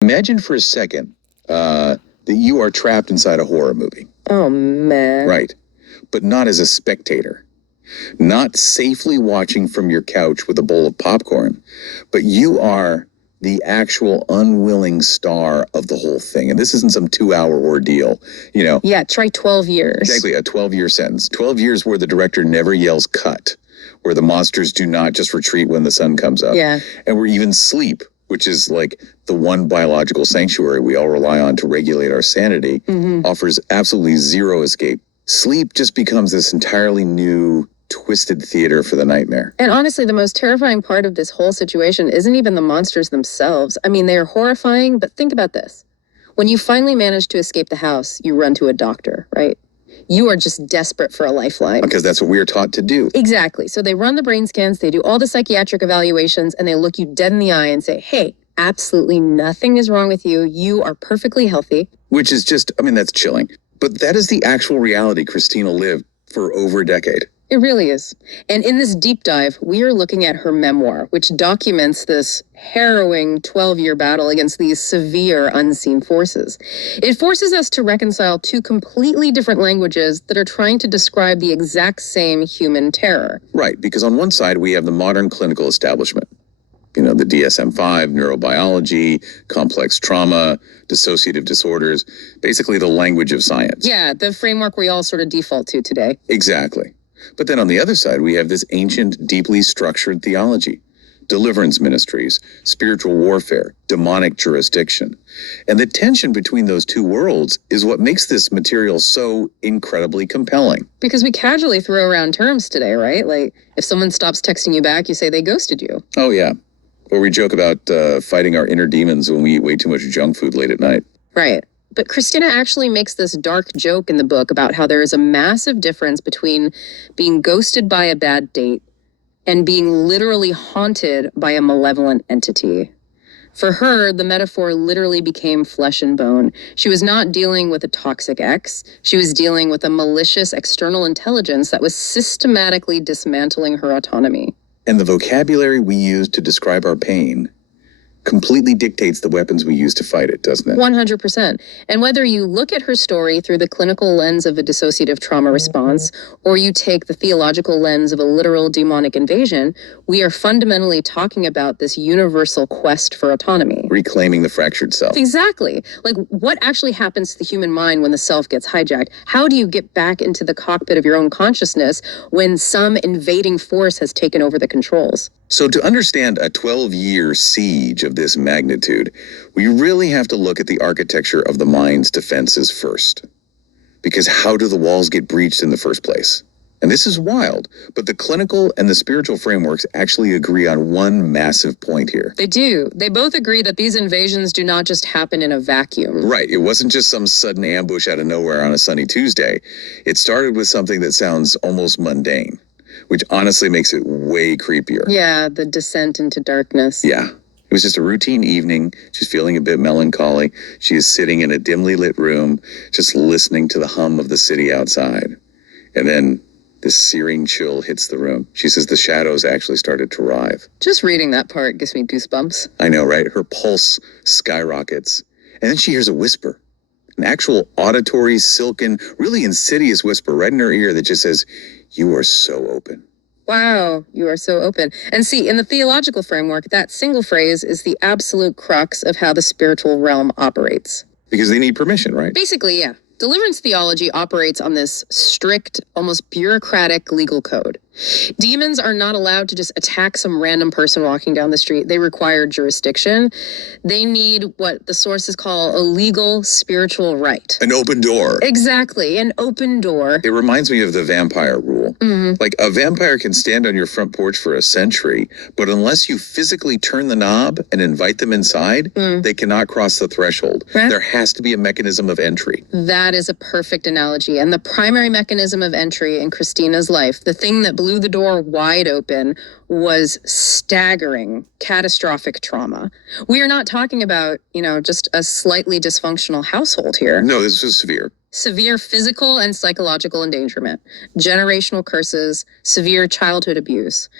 Imagine for a second that you are trapped inside a horror movie. Oh, man. Right. But not as a spectator. Not safely watching from your couch with a bowl of popcorn, but you are the actual unwilling star of the whole thing. And this isn't some 2-hour ordeal, you know. Yeah, try 12 years. Exactly, a 12-year sentence. 12 years where the director never yells cut, where the monsters do not just retreat when the sun comes up. Yeah. And where even sleep, which is like the one biological sanctuary we all rely on to regulate our sanity, offers absolutely zero escape. Sleep just becomes this entirely new, twisted theater for the nightmare. And honestly, the most terrifying part of this whole situation isn't even the monsters themselves. I mean, they are horrifying, but think about this. When you finally manage to escape the house, you run to a doctor, right? You are just desperate for a lifeline. Because that's what we are taught to do. Exactly. So they run the brain scans, they do all the psychiatric evaluations, and they look you dead in the eye and say, hey, absolutely nothing is wrong with you. You are perfectly healthy. Which is just, I mean, that's chilling. But that is the actual reality Christina lived for over a decade. It really is. And in this deep dive, we are looking at her memoir, which documents this harrowing 12-year battle against these severe unseen forces. It forces us to reconcile two completely different languages that are trying to describe the exact same human terror. Right, because on one side, we have the modern clinical establishment. You know, the DSM-5, neurobiology, complex trauma, dissociative disorders, basically the language of science. Yeah, the framework we all sort of default to today. Exactly. But then on the other side, we have this ancient, deeply structured theology, deliverance ministries, spiritual warfare, demonic jurisdiction. And the tension between those two worlds is what makes this material so incredibly compelling. Because we casually throw around terms today, right? Like, if someone stops texting you back, you say they ghosted you. Oh, yeah. Or we joke about fighting our inner demons when we eat way too much junk food late at night. Right. But Christina actually makes this dark joke in the book about how there is a massive difference between being ghosted by a bad date and being literally haunted by a malevolent entity. For her, the metaphor literally became flesh and bone. She was not dealing with a toxic ex. She was dealing with a malicious external intelligence that was systematically dismantling her autonomy. And the vocabulary we use to describe our pain completely dictates the weapons we use to fight it, doesn't it? 100%. And whether you look at her story through the clinical lens of a dissociative trauma response, or you take the theological lens of a literal demonic invasion, we are fundamentally talking about this universal quest for autonomy. Reclaiming the fractured self. Exactly. Like, what actually happens to the human mind when the self gets hijacked? How do you get back into the cockpit of your own consciousness when some invading force has taken over the controls? So to understand a 12-year siege of this magnitude, we really have to look at the architecture of the mind's defenses first. Because how do the walls get breached in the first place? And this is wild, but the clinical and the spiritual frameworks actually agree on one massive point here. They do. They both agree that these invasions do not just happen in a vacuum. Right. It wasn't just some sudden ambush out of nowhere on a sunny Tuesday. It started with something that sounds almost mundane, which honestly makes it way creepier. Yeah, the descent into darkness. Yeah. It was just a routine evening. She's feeling a bit melancholy. She is sitting in a dimly lit room, just listening to the hum of the city outside. And then this searing chill hits the room. She says the shadows actually started to arrive. Just reading that part gives me goosebumps. I know, right? Her pulse skyrockets. And then she hears a whisper. An actual auditory, silken, really insidious whisper right in her ear that just says, "You are so open." Wow, you are so open. And see, in the theological framework, that single phrase is the absolute crux of how the spiritual realm operates. Because they need permission, right? Basically, yeah. Deliverance theology operates on this strict, almost bureaucratic legal code. Demons are not allowed to just attack some random person walking down the street. They require jurisdiction. They need what the sources call a legal spiritual right. An open door. Exactly, an open door. It reminds me of the vampire rule. Like, a vampire can stand on your front porch for a century, but unless you physically turn the knob and invite them inside, they cannot cross the threshold. Right. There has to be a mechanism of entry. That is a perfect analogy. And the primary mechanism of entry in Christina's life, the thing that blew the door wide open, was staggering, catastrophic trauma. We are not talking about, just a slightly dysfunctional household here. No, this was severe. Severe physical and psychological endangerment, generational curses, severe childhood abuse.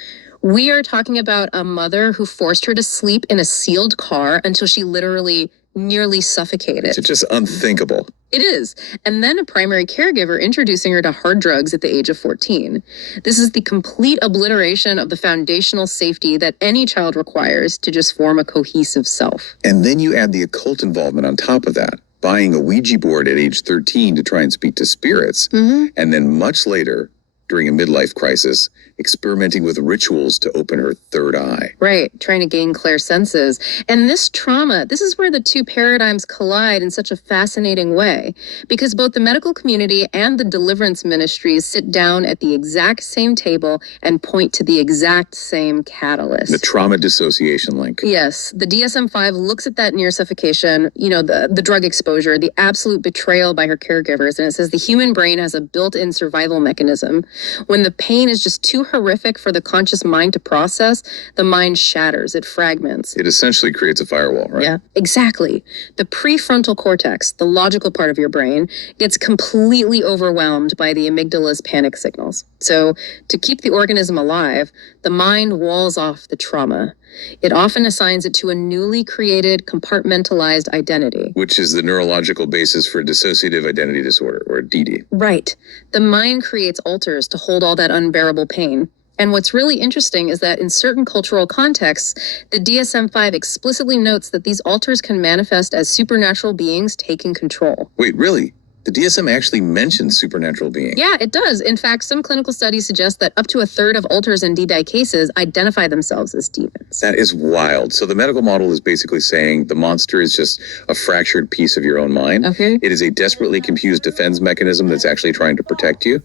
We are talking about a mother who forced her to sleep in a sealed car until she literally nearly suffocated. It's just unthinkable. It is. And then a primary caregiver introducing her to hard drugs at the age of 14. This is the complete obliteration of the foundational safety that any child requires to just form a cohesive self. And then you add the occult involvement on top of that, buying a Ouija board at age 13 to try and speak to spirits, and then much later, during a midlife crisis, experimenting with rituals to open her third eye. Right, trying to gain clairsenses. And this trauma, this is where the two paradigms collide in such a fascinating way, because both the medical community and the deliverance ministries sit down at the exact same table and point to the exact same catalyst. The trauma dissociation link. Yes, the DSM-5 looks at that near suffocation, the drug exposure, the absolute betrayal by her caregivers, and it says the human brain has a built-in survival mechanism. When the pain is just too horrific for the conscious mind to process, the mind shatters, it fragments. It essentially creates a firewall, right? Yeah, exactly. The prefrontal cortex, the logical part of your brain, gets completely overwhelmed by the amygdala's panic signals. So, to keep the organism alive, the mind walls off the trauma. It often assigns it to a newly created compartmentalized identity. Which is the neurological basis for dissociative identity disorder, or DD. Right. The mind creates alters to hold all that unbearable pain. And what's really interesting is that in certain cultural contexts, the DSM-5 explicitly notes that these alters can manifest as supernatural beings taking control. Wait, really? The DSM actually mentions supernatural beings. Yeah, it does. In fact, some clinical studies suggest that up to a third of alters in DDI cases identify themselves as demons. That is wild. So the medical model is basically saying the monster is just a fractured piece of your own mind. Okay. It is a desperately confused defense mechanism that's actually trying to protect you.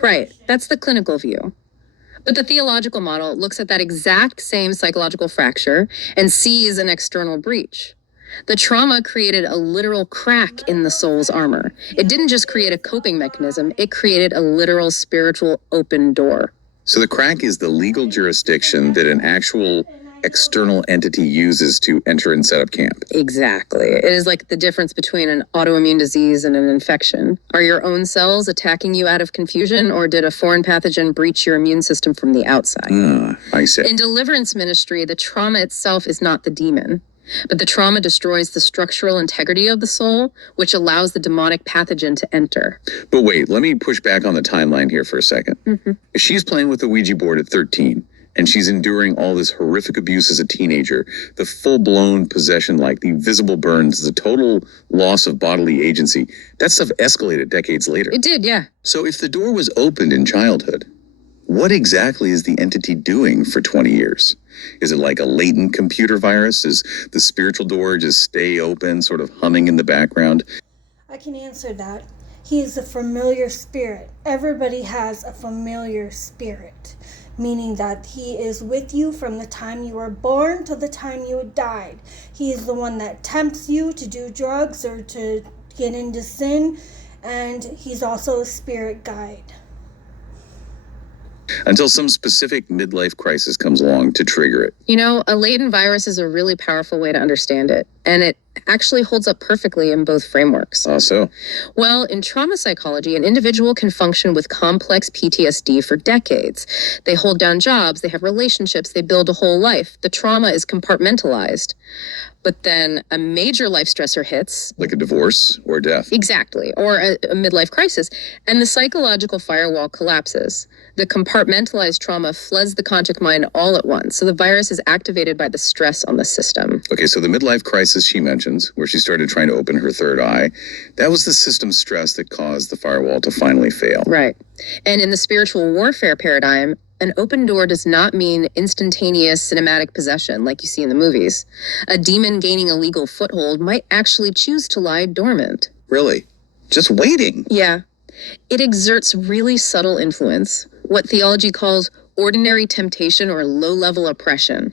Right. That's the clinical view. But the theological model looks at that exact same psychological fracture and sees an external breach. The trauma created a literal crack in the soul's armor. It didn't just create a coping mechanism, it created a literal spiritual open door. So the crack is the legal jurisdiction that an actual external entity uses to enter and set up camp. Exactly. It is like the difference between an autoimmune disease and an infection. Are your own cells attacking you out of confusion, or did a foreign pathogen breach your immune system from the outside? I see. In deliverance ministry, the trauma itself is not the demon, but the trauma destroys the structural integrity of the soul, which allows the demonic pathogen to enter. But wait, let me push back on the timeline here for a second. If she's playing with the Ouija board at 13, and she's enduring all this horrific abuse as a teenager, the full-blown possession, like the visible burns, the total loss of bodily agency, that stuff escalated decades later. It did, yeah. So if the door was opened in childhood, what exactly is the entity doing for 20 years? Is it like a latent computer virus? Does the spiritual door just stay open, sort of humming in the background? I can answer that. He is a familiar spirit. Everybody has a familiar spirit, meaning that he is with you from the time you were born to the time you died. He is the one that tempts you to do drugs or to get into sin, and he's also a spirit guide. Until some specific midlife crisis comes along to trigger it. A latent virus is a really powerful way to understand it, and it actually holds up perfectly in both frameworks. So? Well, in trauma psychology, an individual can function with complex PTSD for decades. They hold down jobs, they have relationships, they build a whole life. The trauma is compartmentalized. But then a major life stressor hits. Like a divorce or death. Exactly. Or a midlife crisis. And the psychological firewall collapses. The compartmentalized trauma floods the conscious mind all at once. So the virus is activated by the stress on the system. Okay, so the midlife crisis she mentions, where she started trying to open her third eye, that was the system stress that caused the firewall to finally fail. Right. And in the spiritual warfare paradigm, an open door does not mean instantaneous cinematic possession like you see in the movies. A demon gaining a legal foothold might actually choose to lie dormant. Really? Just waiting? Yeah. It exerts really subtle influence, what theology calls ordinary temptation or low-level oppression.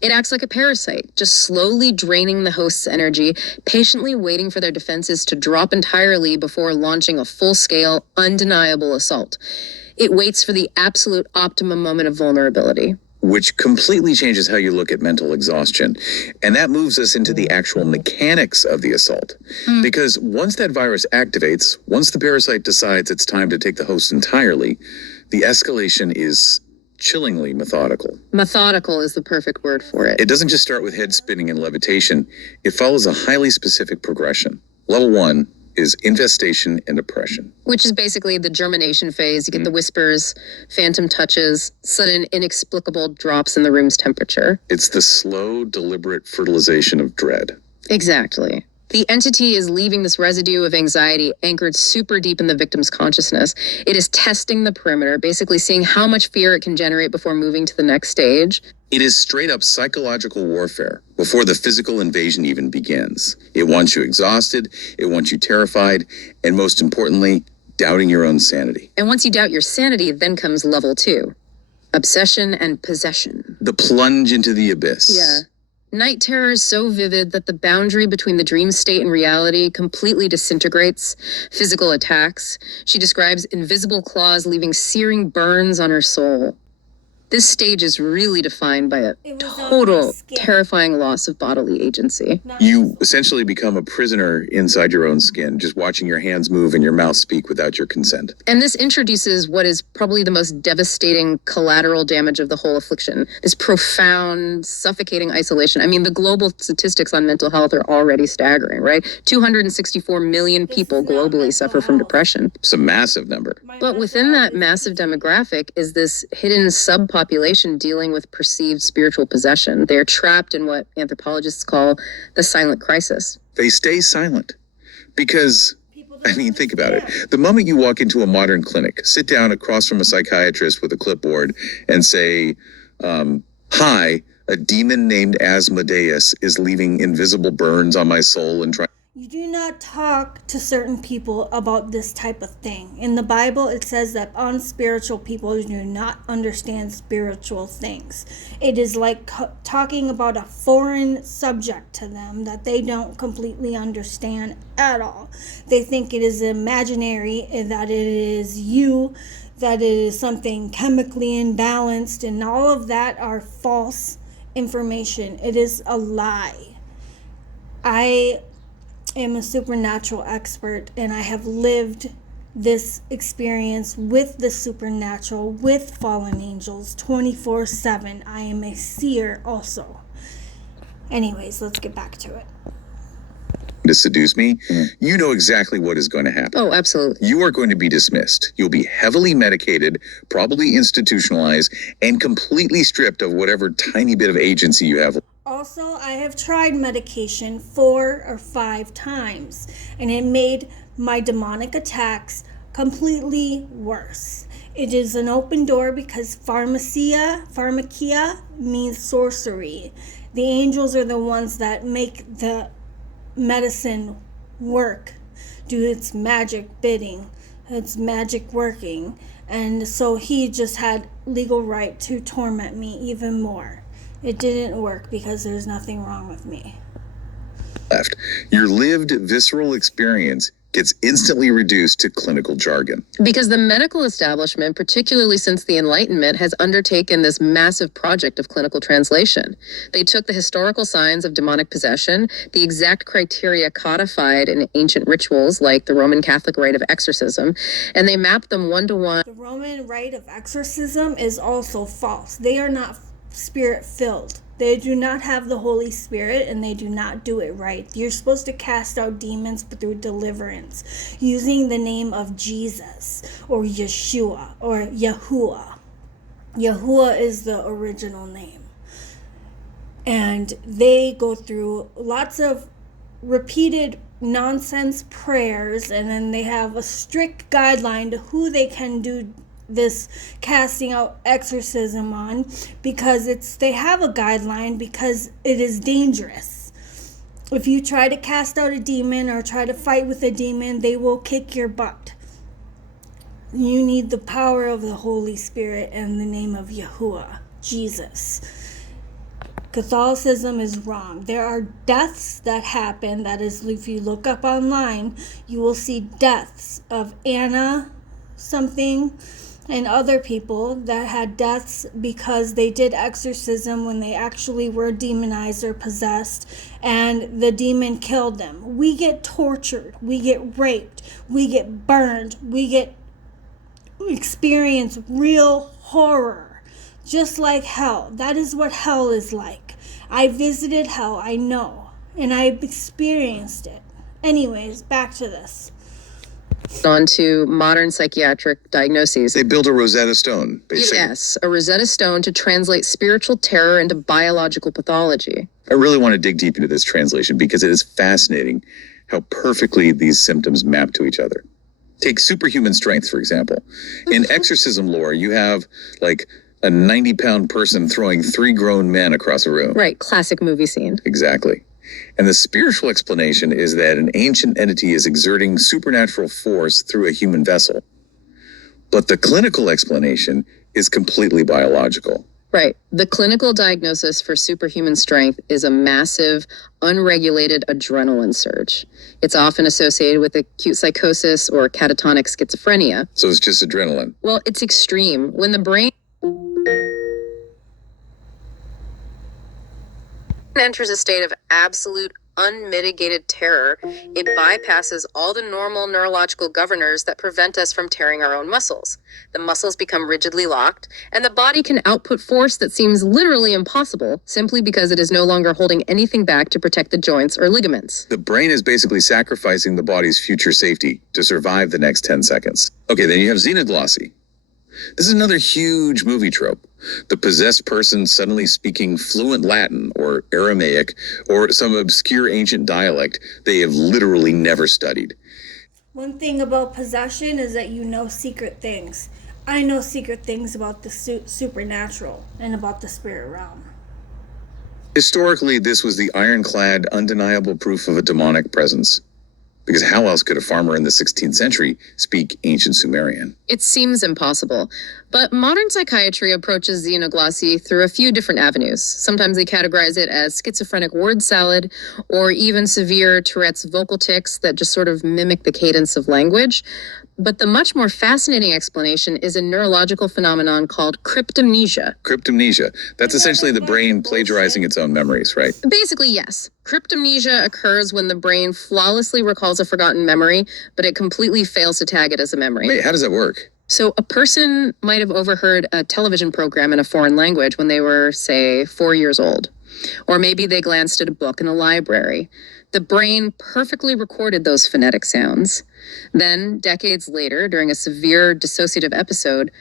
It acts like a parasite, just slowly draining the host's energy, patiently waiting for their defenses to drop entirely before launching a full-scale, undeniable assault. It waits for the absolute optimum moment of vulnerability. Which completely changes how you look at mental exhaustion. And that moves us into the actual mechanics of the assault. Because once that virus activates, once the parasite decides it's time to take the host entirely, the escalation is chillingly methodical. Methodical is the perfect word for it. It doesn't just start with head spinning and levitation, it follows a highly specific progression. Level 1 is infestation and oppression. Which is basically the germination phase. You get the whispers, phantom touches, sudden inexplicable drops in the room's temperature. It's the slow, deliberate fertilization of dread. Exactly. The entity is leaving this residue of anxiety anchored super deep in the victim's consciousness. It is testing the perimeter, basically seeing how much fear it can generate before moving to the next stage. It is straight up psychological warfare before the physical invasion even begins. It wants you exhausted, it wants you terrified, and most importantly, doubting your own sanity. And once you doubt your sanity, then comes level 2, obsession and possession. The plunge into the abyss. Yeah. Night terror is so vivid that the boundary between the dream state and reality completely disintegrates. Physical attacks. She describes invisible claws leaving searing burns on her soul. This stage is really defined by a It was on my total, skin. terrifying loss of bodily agency. You essentially become a prisoner inside your own skin, just watching your hands move and your mouth speak without your consent. And this introduces what is probably the most devastating collateral damage of the whole affliction. This profound, suffocating isolation. I mean, the global statistics on mental health are already staggering, right? 264 million people This is not globally mental suffer from health. depression. It's a massive number. But within that massive demographic is this hidden subpopulation dealing with perceived spiritual possession. They're trapped in what anthropologists call the silent crisis. They stay silent because, think about it. The moment you walk into a modern clinic, sit down across from a psychiatrist with a clipboard and say, hi, a demon named Asmodeus is leaving invisible burns on my soul and trying. You do not talk to certain people about this type of thing. In the Bible, it says that unspiritual people do not understand spiritual things. It is like talking about a foreign subject to them that they don't completely understand at all. They think it is imaginary, that it is you, that it is something chemically imbalanced, and all of that are false information. It is a lie. I am a supernatural expert, and I have lived this experience with the supernatural, with fallen angels 24/7. I am a seer also. Anyways, let's get back to it. To seduce me, you know exactly what is going to happen. Oh, absolutely. You are going to be dismissed. You'll be heavily medicated, probably institutionalized, and completely stripped of whatever tiny bit of agency you have. Also, I have tried medication 4 or 5 times, and it made my demonic attacks completely worse. It is an open door because pharmakia means sorcery. The angels are the ones that make the medicine work, do its magic bidding, its magic working. And so he just had legal right to torment me even more. It didn't work because there's nothing wrong with me. Left. Your lived visceral experience gets instantly reduced to clinical jargon. Because the medical establishment, particularly since the Enlightenment, has undertaken this massive project of clinical translation. They took the historical signs of demonic possession, the exact criteria codified in ancient rituals like the Roman Catholic rite of exorcism, and they mapped them one-to-one. The Roman rite of exorcism is also false. They are not spirit-filled. They do not have the Holy Spirit, and they do not do it right. You're supposed to cast out demons through deliverance, using the name of Jesus, or Yeshua, or Yahuwah. Yahuwah is the original name. And they go through lots of repeated nonsense prayers, and then they have a strict guideline to who they can do this casting out exorcism on, because they have a guideline because it is dangerous. If you try to cast out a demon or try to fight with a demon, they will kick your butt. You need the power of the Holy Spirit and the name of Yahuwah, Jesus. Catholicism is wrong. There are deaths that happen. That is, if you look up online, you will see deaths of Anna something and other people that had deaths because they did exorcism when they actually were demonized or possessed, and the demon killed them. We get tortured, we get raped, we get burned, we experience real horror just like hell. That is what hell is like. I visited hell, I know, and I've experienced it. Anyways, back to this. On to modern psychiatric diagnoses. They built a Rosetta Stone, basically. Yes, a Rosetta Stone to translate spiritual terror into biological pathology. I really want to dig deep into this translation because it is fascinating how perfectly these symptoms map to each other. Take superhuman strength, for example. In exorcism lore, you have like a 90-pound person throwing 3 grown men across a room. Right, classic movie scene. Exactly. And the spiritual explanation is that an ancient entity is exerting supernatural force through a human vessel. But the clinical explanation is completely biological. Right. The clinical diagnosis for superhuman strength is a massive, unregulated adrenaline surge. It's often associated with acute psychosis or catatonic schizophrenia. So it's just adrenaline. Well, it's extreme. When the brain enters a state of absolute unmitigated terror, it bypasses all the normal neurological governors that prevent us from tearing our own muscles. The muscles become rigidly locked, and the body can output force that seems literally impossible simply because it is no longer holding anything back to protect the joints or ligaments. The brain is basically sacrificing the body's future safety to survive the next 10 seconds. Okay, then you have xenoglossy. This is another huge movie trope. The possessed person suddenly speaking fluent Latin or Aramaic or some obscure ancient dialect they have literally never studied. One thing about possession is that you know secret things. I know secret things about the supernatural and about the spirit realm. Historically, this was the ironclad, undeniable proof of a demonic presence. Because how else could a farmer in the 16th century speak ancient Sumerian? It seems impossible, but modern psychiatry approaches xenoglossy through a few different avenues. Sometimes they categorize it as schizophrenic word salad or even severe Tourette's vocal tics that just sort of mimic the cadence of language. But the much more fascinating explanation is a neurological phenomenon called cryptomnesia. Cryptomnesia. That's essentially the brain plagiarizing its own memories, right? Basically, yes. Cryptomnesia occurs when the brain flawlessly recalls a forgotten memory, but it completely fails to tag it as a memory. Wait, how does that work? So a person might have overheard a television program in a foreign language when they were, say, 4 years old. Or maybe they glanced at a book in the library. The brain perfectly recorded those phonetic sounds. Then, decades later, during a severe dissociative episode,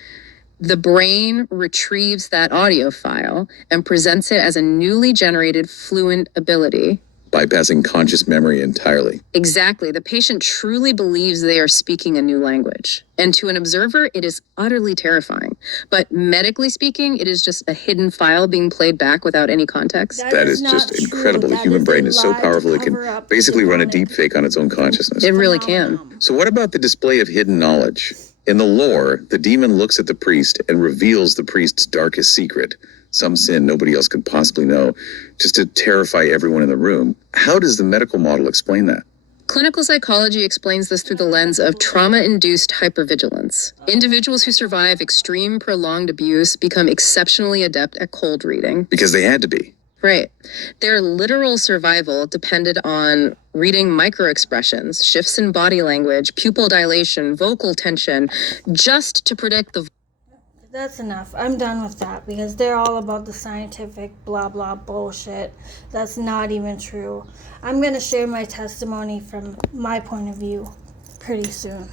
the brain retrieves that audio file and presents it as a newly generated fluent ability. Bypassing conscious memory entirely. Exactly. The patient truly believes they are speaking a new language. And to an observer, it is utterly terrifying. But medically speaking, it is just a hidden file being played back without any context. That is just incredible. The human brain is so powerful it can basically run a deep fake on its own consciousness. It really can. So what about the display of hidden knowledge? In the lore, the demon looks at the priest and reveals the priest's darkest secret, some sin nobody else could possibly know, just to terrify everyone in the room. How does the medical model explain that? Clinical psychology explains this through the lens of trauma-induced hypervigilance. Individuals who survive extreme prolonged abuse become exceptionally adept at cold reading. Because they had to be. Right. Their literal survival depended on reading microexpressions, shifts in body language, pupil dilation, vocal tension, just to predict the... That's enough. I'm done with that because they're all about the scientific blah blah bullshit. That's not even true. I'm going to share my testimony from my point of view pretty soon.